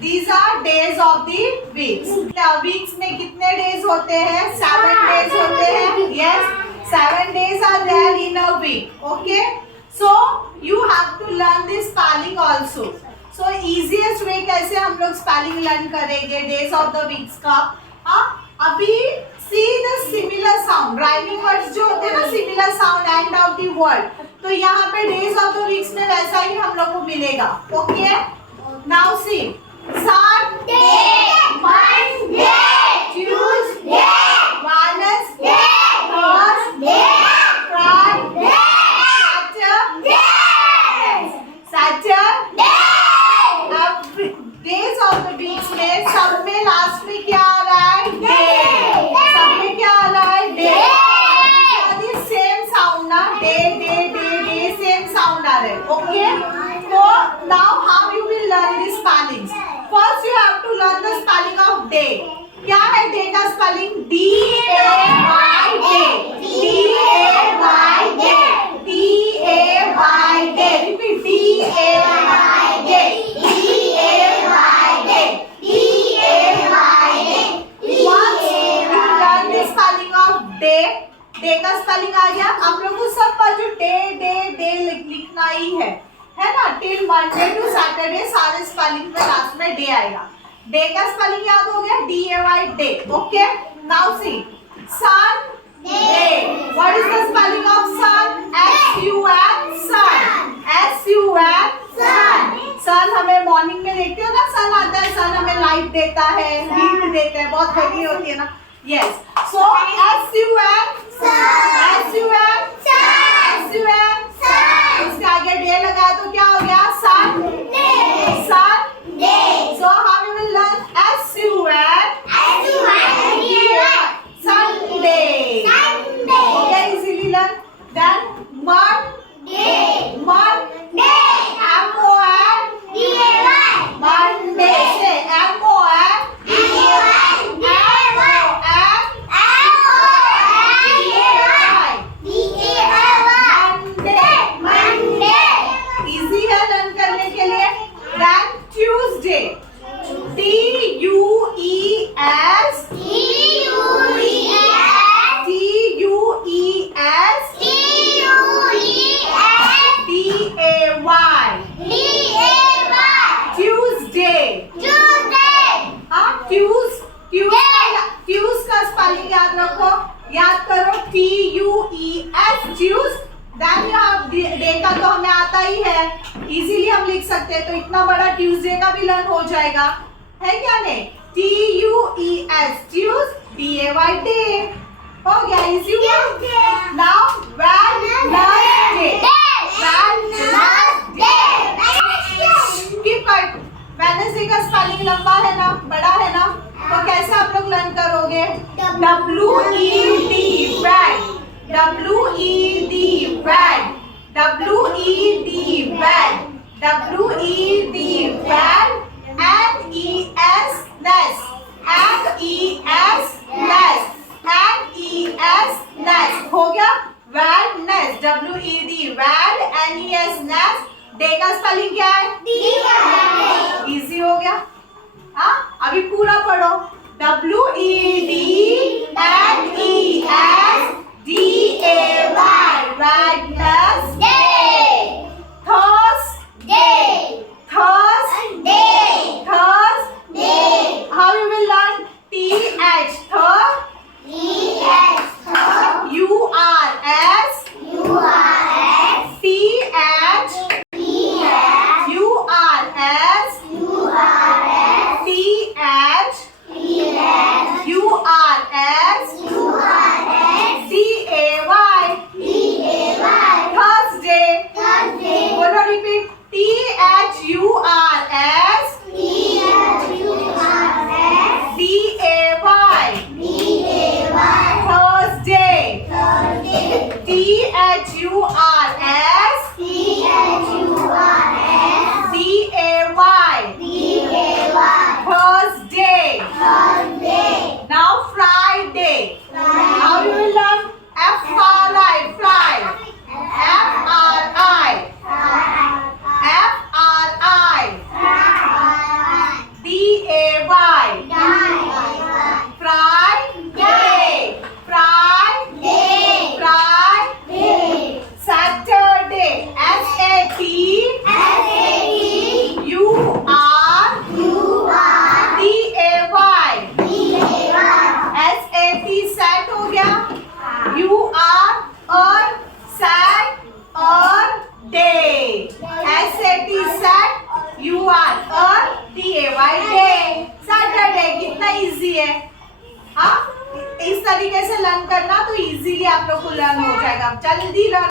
These are days of the weeks. Weeks में कितने days होते हैं? 7 days होते हैं. Yes, 7 days are there in a week. Okay, so you have to learn this spelling also. So easiest way कैसे हम लोग spelling learn करेंगे days of the weeks का? हाँ, अभी see the similar sound, rhyming words जो होते हैं ना, similar sound end of the word. तो यहाँ पे days of the weeks में वैसा ही हम लोग को मिलेगा. Okay, now see. Sunday, Monday, Tuesday, Wednesday, Thursday, Friday, Saturday. अब days of the weeks में सब में लास्ट में क्या आ रहा है? Day. सब में क्या आ रहा है? Day. सेम साउंड ना, day सेम साउंड आ रहे हैं. ओके, तो now how you will learn these spellings? First you have to learn the spelling of day. क्या है day का spelling? D-A-Y day. D-A-Y day. D-A-Y day. Repeat. D-A-Y day. D-A-Y day. D-A-Y day. Once you learn the spelling of day, day का spelling आ गया. आप लोगों को सब पर जो day लिखना ही है ना. टिल मंडे टू सैटरडे सारे स्पेलिंग में लास्ट में डे आएगा. डे का स्पेलिंग याद हो गया? D-A-Y day. Okay, now see sun day. What is the spelling of sun? S-U-N sun. S-U-N sun. Sun हमें मॉर्निंग में देखते हो ना, सन आता है, सन हमें लाइट देता है, हीट देता है, बहुत गर्मी होती है ना. यस, सो S-U-N sun. S-U-N sun. S-U-N उसके आगे डे लगाया तो क्या हो गया? Sunday. So how we will learn? S-U-N Sunday. हो गया, easily learn. Then Monday. M-O-N Monday. Say M-O-N Easy है learn करने के लिए. Then Tuesday. T-U-E-S D-A-Y. Tuesday. हाँ, Tues का स्पेलिंग याद रखो, याद करो. T-U-E-S Tues. Then you have day का तो हमें आता ही है, इजीली हम लिख सकते हैं. तो इतना बड़ा ट्यूसडे का भी लर्न हो जाएगा, है क्या नहीं? T-U-E-S Tues. D-A-Y day. हो गया, इजी हुआ. Now Wednesday. वेडनेसडे का स्पेलिंग लंबा है ना, बड़ा है ना, तो कैसे आप लोग लर्न करोगे? W-E-D वेड. W-E-D वेड. W-E-D वेड. W-E-D वेड. N-E-S nest. N-E-S nest. N-E-S nest. हो गया? वेडनेस. W-E-D वेड. N-E-S nest. डे का स्पेलिंग क्या है? इजी हो गया. हाँ, अभी पूरा पढ़ो. W-E-D N-E-S D-A-Y Wednesday. Thursday. How you will learn? T-H U-R-S T-H U-R-S T-H U-R-S D-A-Y Thursday. बोलो, repeat. T-H-U-R-S SATURDAY day, Saturday. कितना इजी है, हाँ। इस तरीके से लर्न करना तो इजीली आप लोग को लर्न हो जाएगा। जल्दी लर्न